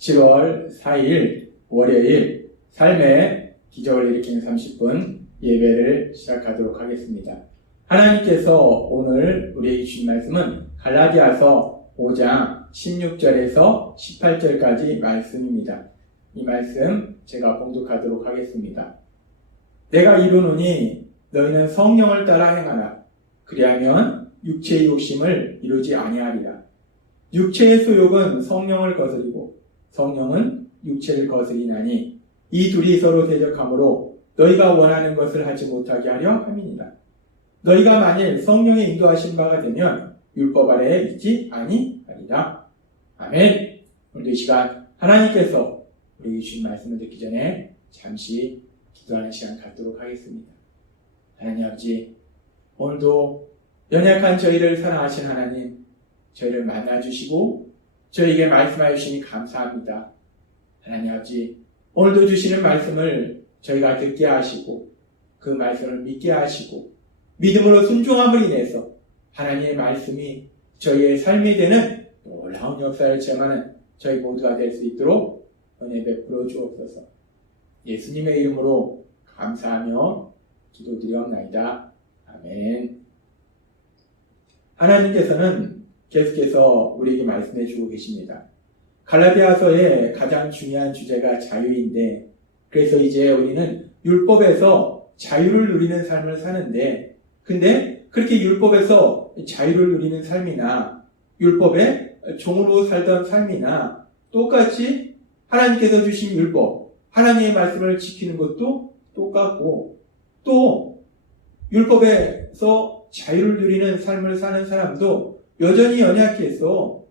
7월 4일 월요일 삶의 기적을 일으키는 30분 예배를 시작하도록 하겠습니다. 하나님께서 오늘 우리에게 주신 말씀은 갈라디아서 5장 16절에서 18절까지 말씀입니다. 이 말씀 제가 봉독하도록 하겠습니다. 내가 이루노니 너희는 성령을 따라 행하라. 그리하면 육체의 욕심을 이루지 아니하리라. 육체의 소욕은 성령을 거스리고 성령은 육체를 거스리나니 이 둘이 서로 대적하므로 너희가 원하는 것을 하지 못하게 하려 함이니라. 너희가 만일 성령의 인도하신 바가 되면 율법 아래에 있지 아니하리라. 아멘. 오늘 이 시간 하나님께서 우리에게 주신 말씀을 듣기 전에 잠시 기도하는 시간 갖도록 하겠습니다. 하나님 아버지, 오늘도 연약한 저희를 사랑하신 하나님, 저희를 만나주시고 저희에게 말씀하여 주시니 감사합니다. 하나님 아버지, 오늘도 주시는 말씀을 저희가 듣게 하시고 그 말씀을 믿게 하시고 믿음으로 순종함을 인해서 하나님의 말씀이 저희의 삶이 되는 놀라운 역사를 체험하는 저희 모두가 될 수 있도록 은혜 베풀어 주옵소서. 예수님의 이름으로 감사하며 기도드리옵나이다. 아멘. 하나님께서는 계속해서 우리에게 말씀해 주고 계십니다. 갈라디아서의 가장 중요한 주제가 자유인데, 그래서 이제 우리는 율법에서 자유를 누리는 삶을 사는데, 근데 그렇게 율법에서 자유를 누리는 삶이나 율법의 종으로 살던 삶이나 똑같이 하나님께서 주신 율법, 하나님의 말씀을 지키는 것도 똑같고, 또 율법에서 자유를 누리는 삶을 사는 사람도 여전히 연약해서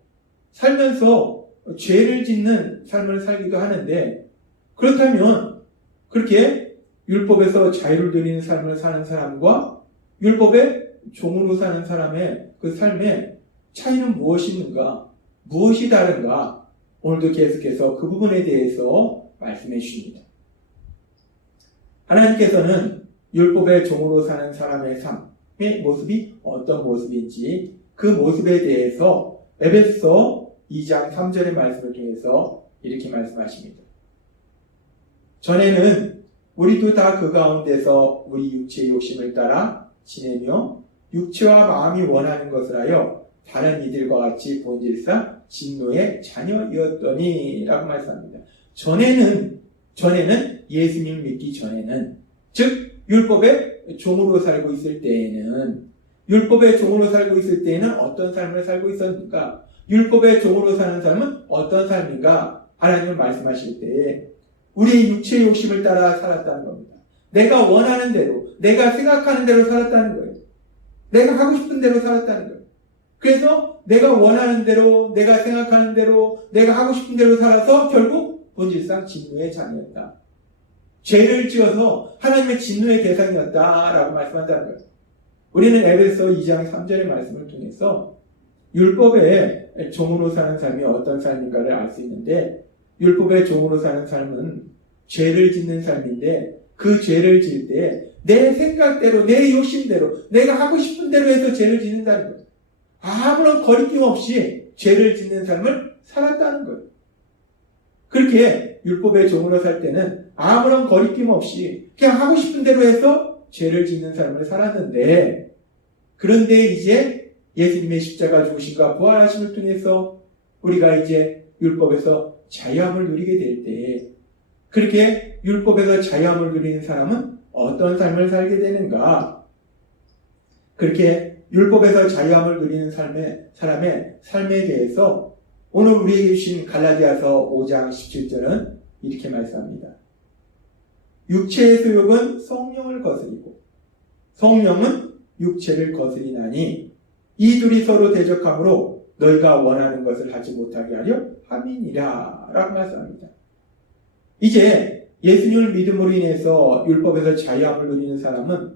살면서 죄를 짓는 삶을 살기도 하는데, 그렇다면 그렇게 율법에서 자유를 누리는 삶을 사는 사람과 율법의 종으로 사는 사람의 그 삶의 차이는 무엇인가? 무엇이 다른가? 오늘도 계속해서 그 부분에 대해서 말씀해 주십니다. 하나님께서는 율법의 종으로 사는 사람의 삶의 모습이 어떤 모습인지 그 모습에 대해서 에베소서 2장 3절의 말씀을 통해서 이렇게 말씀하십니다. 전에는 우리도 다 그 가운데서 우리 육체의 욕심을 따라 지내며 육체와 마음이 원하는 것을 하여 다른 이들과 같이 본질상 진노의 자녀이었더니 라고 말씀합니다. 전에는 예수님을 믿기 전에는, 즉 율법의 종으로 살고 있을 때에는 어떤 삶을 살고 있었는가? 율법의 종으로 사는 삶은 어떤 삶인가? 하나님은 말씀하실 때에 우리의 육체의 욕심을 따라 살았다는 겁니다. 내가 원하는 대로, 내가 생각하는 대로 살았다는 거예요. 내가 하고 싶은 대로 살았다는 거예요. 그래서 내가 원하는 대로, 내가 생각하는 대로, 내가 하고 싶은 대로 살아서 결국 본질상 진노의 자녀였다. 죄를 지어서 하나님의 진노의 대상이었다라고 말씀한다는 거예요. 우리는 에베소 2장 3절의 말씀을 통해서 율법의 종으로 사는 삶이 어떤 삶인가를 알 수 있는데, 율법의 종으로 사는 삶은 죄를 짓는 삶인데, 그 죄를 지을 때 내 생각대로, 내 욕심대로, 내가 하고 싶은 대로 해서 죄를 짓는다는 거예요. 아무런 거리낌 없이 죄를 짓는 삶을 살았다는 거예요. 그렇게 율법의 종으로 살 때는 아무런 거리낌 없이 그냥 하고 싶은 대로 해서 죄를 짓는 삶을 살았는데, 그런데 이제 예수님의 십자가 죽으심과 부활하심을 통해서 우리가 이제 율법에서 자유함을 누리게 될 때, 그렇게 율법에서 자유함을 누리는 사람은 어떤 삶을 살게 되는가? 그렇게 율법에서 자유함을 누리는 사람의 삶에 대해서 오늘 우리에게 주신 갈라디아서 5장 17절은 이렇게 말씀합니다. 육체의 소욕은 성령을 거스리고 성령은 육체를 거스리나니 이 둘이 서로 대적하므로 너희가 원하는 것을 하지 못하게 하려 함이니라 라고 말씀합니다. 이제 예수님을 믿음으로 인해서 율법에서 자유함을 누리는 사람은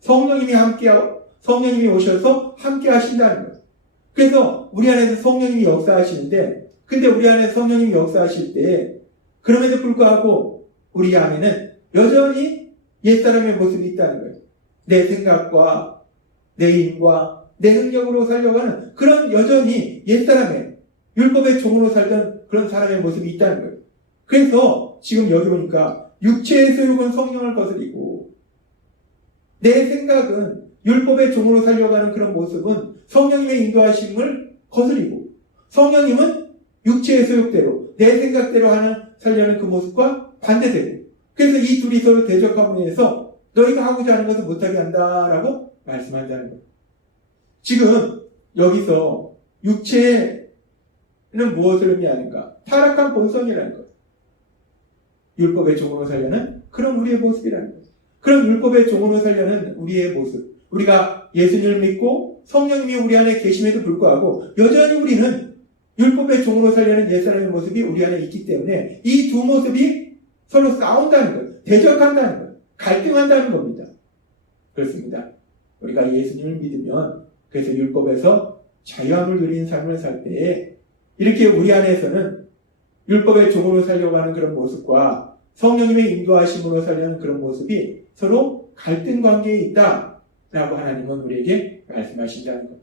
성령님이 오셔서 함께 하신다는 거예요. 그래서 우리 안에서 성령님이 역사하시는데, 근데 우리 안에 성령님이 역사하실 때 그럼에도 불구하고 우리 안에는 여전히 옛사람의 모습이 있다는 거예요. 내 생각과 내 힘과 내 능력으로 살려고 하는 그런 여전히 옛사람의 율법의 종으로 살던 그런 사람의 모습이 있다는 거예요. 그래서 지금 여기 보니까 육체의 소욕은 성령을 거스리고 내 생각은 율법의 종으로 살려가는 그런 모습은 성령님의 인도하심을 거스리고 성령님은 육체의 소욕대로 내 생각대로 살려는 그 모습과 반대되고 그래서 이 둘이 서로 대적함으로 해서 너희가 하고자 하는 것을 못하게 한다라고 말씀한다는 거예요. 지금 여기서 육체는 무엇을 의미하는가? 타락한 본성이라는 거예요. 율법의 종으로 살려는 그런 우리의 모습이라는 거예요. 그런 율법의 종으로 살려는 우리의 모습. 우리가 예수님을 믿고 성령님이 우리 안에 계심에도 불구하고 여전히 우리는 율법의 종으로 살려는 옛사람의 모습이 우리 안에 있기 때문에 이 두 모습이 서로 싸운다는 거예요. 대적한다는 거예요. 갈등한다는 겁니다. 그렇습니다. 우리가 예수님을 믿으면 그래서 율법에서 자유함을 누리는 삶을 살 때에 이렇게 우리 안에서는 율법의 종으로 살려고 하는 그런 모습과 성령님의 인도하심으로 살려는 그런 모습이 서로 갈등 관계에 있다라고 하나님은 우리에게 말씀하신다는 것.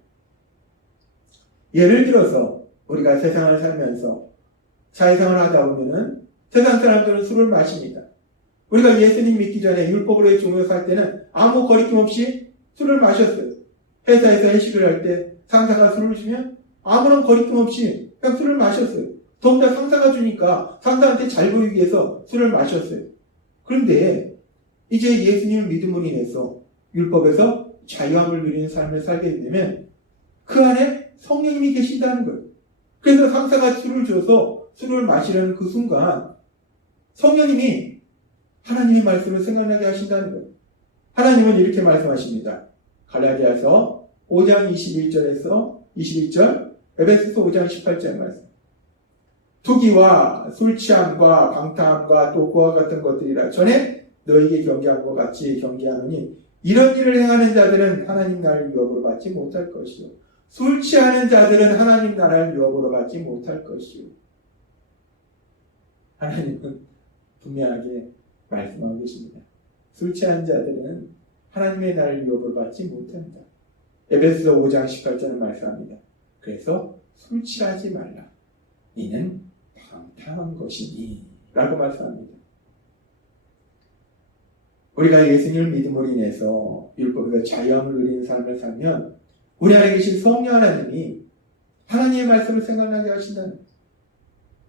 예를 들어서 우리가 세상을 살면서 사회생활을 하다 보면은 세상 사람들은 술을 마십니다. 우리가 예수님 믿기 전에 율법으로의 종으로 살 때는 아무 거리낌 없이 술을 마셨어요. 회사에서 회식을 할 때 상사가 술을 주면 아무런 거리낌 없이 그냥 술을 마셨어요. 더군다나 상사가 주니까 상사한테 잘 보이기 위해서 술을 마셨어요. 그런데 이제 예수님을 믿음으로 인해서 율법에서 자유함을 누리는 삶을 살게 되면 그 안에 성령님이 계신다는 거예요. 그래서 상사가 술을 줘서 술을 마시려는 그 순간 성령님이 하나님의 말씀을 생각나게 하신다는 거예요. 하나님은 이렇게 말씀하십니다. 갈라디아서 5장 21절에서 22절, 에베소서 5장 18절 말씀. 투기와 술 취함과 방탕함과 또 그와 같은 것들이라 전에 너에게 경계한 것 같이 경계하노니 이런 일을 행하는 자들은 하나님 나라를 유업으로 받지 못할 것이요. 술 취하는 자들은 하나님 나라를 유업으로 받지 못할 것이요. 하나님은 분명하게 말씀하고 계십니다. 술 취한 자들은 하나님의 나라를 유업으로 받지 못한다. 에베소서 5장 18절은 말씀합니다. 그래서 술 취하지 말라. 이는 방탕한 것이니 라고 말씀합니다. 우리가 예수님을 믿음으로 인해서 율법에서 자유함을 누리는 삶을 살면 우리 안에 계신 성령 하나님이 하나님의 말씀을 생각나게 하신다는 거예요.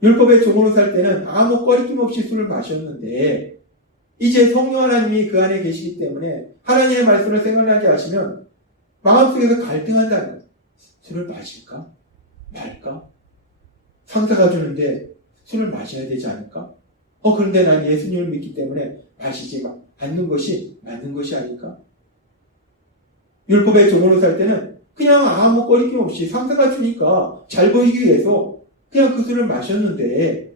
율법의 종으로 살 때는 아무 꺼리낌 없이 술을 마셨는데 이제 성령 하나님이 그 안에 계시기 때문에 하나님의 말씀을 생각나게 하시면 마음속에서 갈등한다는 거예요. 술을 마실까? 말까? 상사가 주는데 술을 마셔야 되지 않을까? 그런데 난 예수님을 믿기 때문에 마시지 않는 것이 맞는 것이 아닐까? 율법의 종으로 살 때는 그냥 아무 꺼리낌 없이 상사가 주니까 잘 보이기 위해서 그냥 그 술을 마셨는데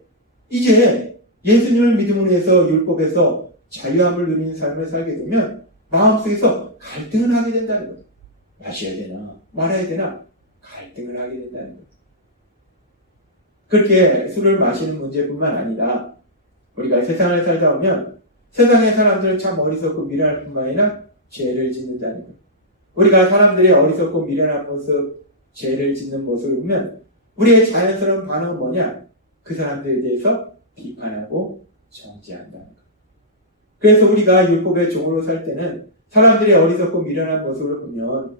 이제 예수님을 믿음으로 해서 율법에서 자유함을 누리는 삶을 살게 되면 마음속에서 갈등을 하게 된다는 거예요. 마셔야 되나 말아야 되나 갈등을 하게 된다는 거예요. 그렇게 술을 마시는 문제뿐만 아니라 우리가 세상을 살다 보면 세상의 사람들은 참 어리석고 미련할 뿐만 아니라 죄를 짓는다는 거예요. 우리가 사람들의 어리석고 미련한 모습, 죄를 짓는 모습을 보면 우리의 자연스러운 반응은 뭐냐? 그 사람들에 대해서 비판하고 정죄한다는 거예요. 그래서 우리가 율법의 종으로 살 때는 사람들의 어리석고 미련한 모습을 보면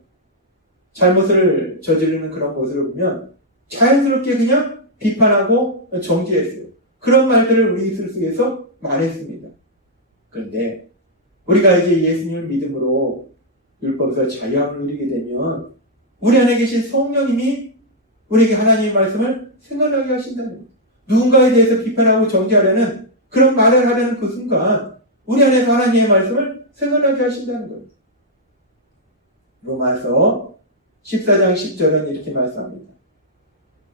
잘못을 저지르는 그런 모습을 보면 자연스럽게 그냥 비판하고 정죄했어요. 그런 말들을 우리 입술 속에서 말했습니다. 그런데 우리가 이제 예수님을 믿음으로 율법에서 자유함을 누리게 되면 우리 안에 계신 성령님이 우리에게 하나님의 말씀을 생각나게 하신다는 거예요. 누군가에 대해서 비판하고 정죄하려는 그런 말을 하려는 그 순간 우리 안에서 하나님의 말씀을 생각나게 하신다는 거예요. 로마서 14장 10절은 이렇게 말씀합니다.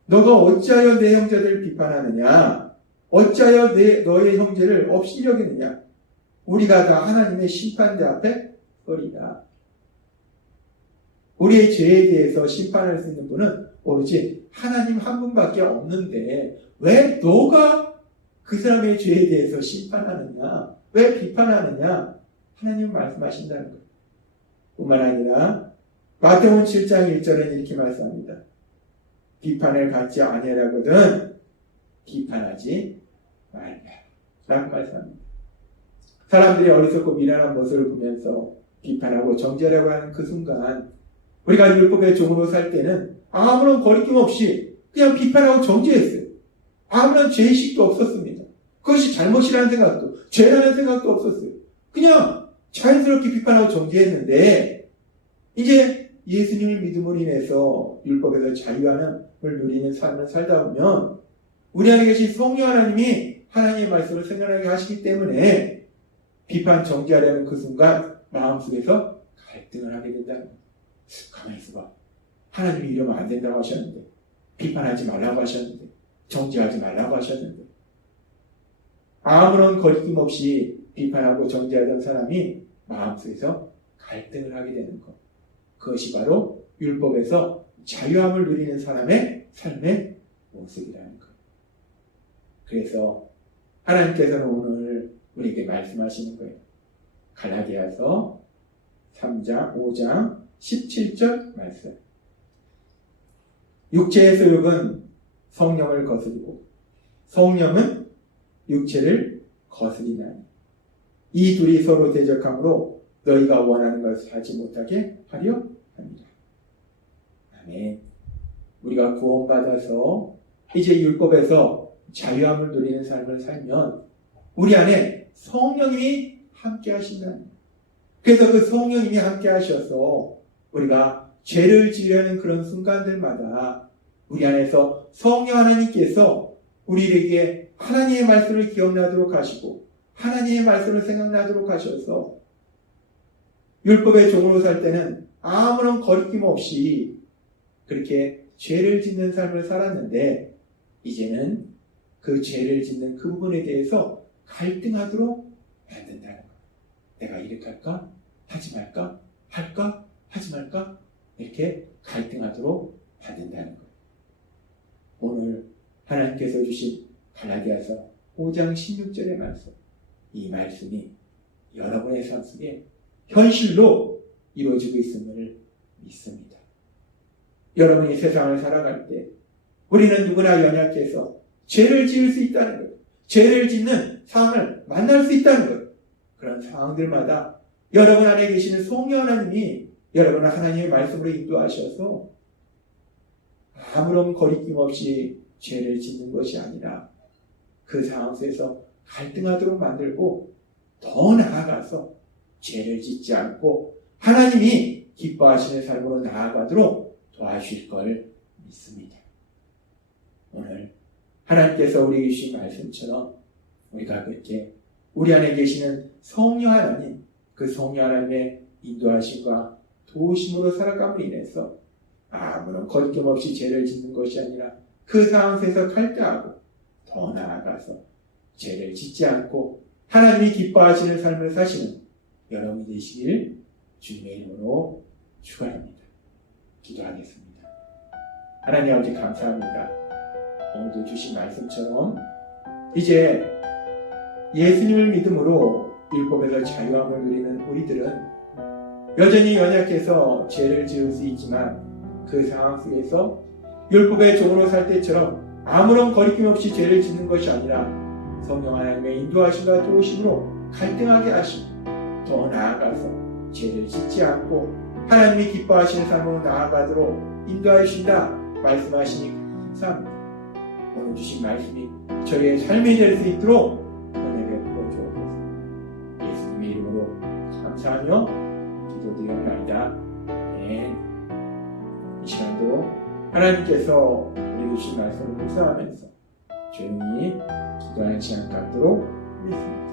너가 어찌하여 내 형제들을 비판하느냐? 어찌하여 너의 형제를 없이 여기느냐? 우리가 다 하나님의 심판대 앞에 서리라. 우리의 죄에 대해서 심판할 수 있는 분은 오로지 하나님 한 분밖에 없는데 왜 너가 그 사람의 죄에 대해서 심판하느냐? 왜 비판하느냐? 하나님은 말씀하신다는 거예요. 뿐만 아니라 마태복음 7장 1절에는 이렇게 말씀합니다. 비판을 받지 아니하거든 비판하지 말라 라고 말씀합니다. 사람들이 어리석고 미련한 모습을 보면서 비판하고 정죄하려고 하는 그 순간 우리가 율법의 종으로 살 때는 아무런 거리낌 없이 그냥 비판하고 정죄했어요. 아무런 죄의식도 없었습니다. 그것이 잘못이라는 생각도 죄라는 생각도 없었어요. 그냥 자연스럽게 비판하고 정죄했는데 이제 예수님을 믿음으로 인해서 율법에서 자유함을 누리는 삶을 살다 보면 우리 안에 계신 성령 하나님이 하나님의 말씀을 생각하게 하시기 때문에 비판 정죄하려는 그 순간 마음속에서 갈등을 하게 된다는 거예요. 가만히 있어봐. 하나님이 이러면 안 된다고 하셨는데, 비판하지 말라고 하셨는데, 정죄하지 말라고 하셨는데, 아무런 거리낌 없이 비판하고 정죄하던 사람이 마음속에서 갈등을 하게 되는 것. 그것이 바로 율법에서 자유함을 누리는 사람의 삶의 모습이라는 것. 그래서 하나님께서는 오늘 우리에게 말씀하시는 거예요. 갈라디아서 3장, 5장, 17절 말씀. 육체의 소욕은 성령을 거스리고 성령은 육체를 거스리나니 이 둘이 서로 대적함으로 너희가 원하는 것을 하지 못하게 하려 합니다. 아멘. 우리가 구원받아서 이제 율법에서 자유함을 누리는 삶을 살면 우리 안에 성령님이 함께 하신다는 거예요. 그래서 그 성령님이 함께 하셔서 우리가 죄를 지으려는 그런 순간들마다 우리 안에서 성령 하나님께서 우리에게 하나님의 말씀을 기억나도록 하시고 하나님의 말씀을 생각나도록 하셔서 율법의 종으로 살 때는 아무런 거리낌 없이 그렇게 죄를 짓는 삶을 살았는데 이제는 그 죄를 짓는 그 부분에 대해서 갈등하도록 만든다는 거예요. 내가 이렇게 할까? 하지 말까? 할까? 하지 말까? 이렇게 갈등하도록 만든다는 거예요. 오늘 하나님께서 주신 갈라디아서 5장 16절의 말씀, 이 말씀이 여러분의 삶 속에 현실로 이루어지고 있음을 믿습니다. 여러분이 세상을 살아갈 때 우리는 누구나 연약해서 죄를 지을 수 있다는 거예요. 죄를 짓는 상황을 만날 수 있다는 거예요. 그런 상황들마다 여러분 안에 계시는 성령 하나님이 여러분을 하나님의 말씀으로 인도하셔서 아무런 거리낌 없이 죄를 짓는 것이 아니라 그 상황 속에서 갈등하도록 만들고 더 나아가서 죄를 짓지 않고 하나님이 기뻐하시는 삶으로 나아가도록 도와주실 걸 믿습니다. 오늘 하나님께서 우리에게 주신 말씀처럼 우리가 그렇게 우리 안에 계시는 성령 하나님, 그 성령 하나님의 인도하심과 도우심으로 살아감으로 인해서 아무런 거리낌 없이 죄를 짓는 것이 아니라 그 상황 속에서 갈등하고 더 나아가서 죄를 짓지 않고 하나님이 기뻐하시는 삶을 사시는 여러분이 되시길 주님의 이름으로 축원합니다. 기도하겠습니다. 하나님 아버지 감사합니다. 오늘도 주신 말씀처럼 이제 예수님을 믿음으로 율법에서 자유함을 누리는 우리들은 여전히 연약해서 죄를 지을 수 있지만 그 상황 속에서 율법의 종으로 살 때처럼 아무런 거리낌 없이 죄를 짓는 것이 아니라 성령 하나님의 인도하심과 도우심으로 갈등하게 하시고 더 나아가서 죄를 짓지 않고 하나님이 기뻐하시는 삶으로 나아가도록 인도하여 주신다 말씀하시니 감사합니다. 오늘 주신 말씀이 저희의 삶이 될 수 있도록 은혜 베풀어 주옵소서. 예수님의 이름으로 감사하며 기도드리옵나이다. 아멘. 이 시간도 하나님께서 우리 주신 말씀을 묵상하면서 조용히 기도하는 시간 갖도록 하겠습니다.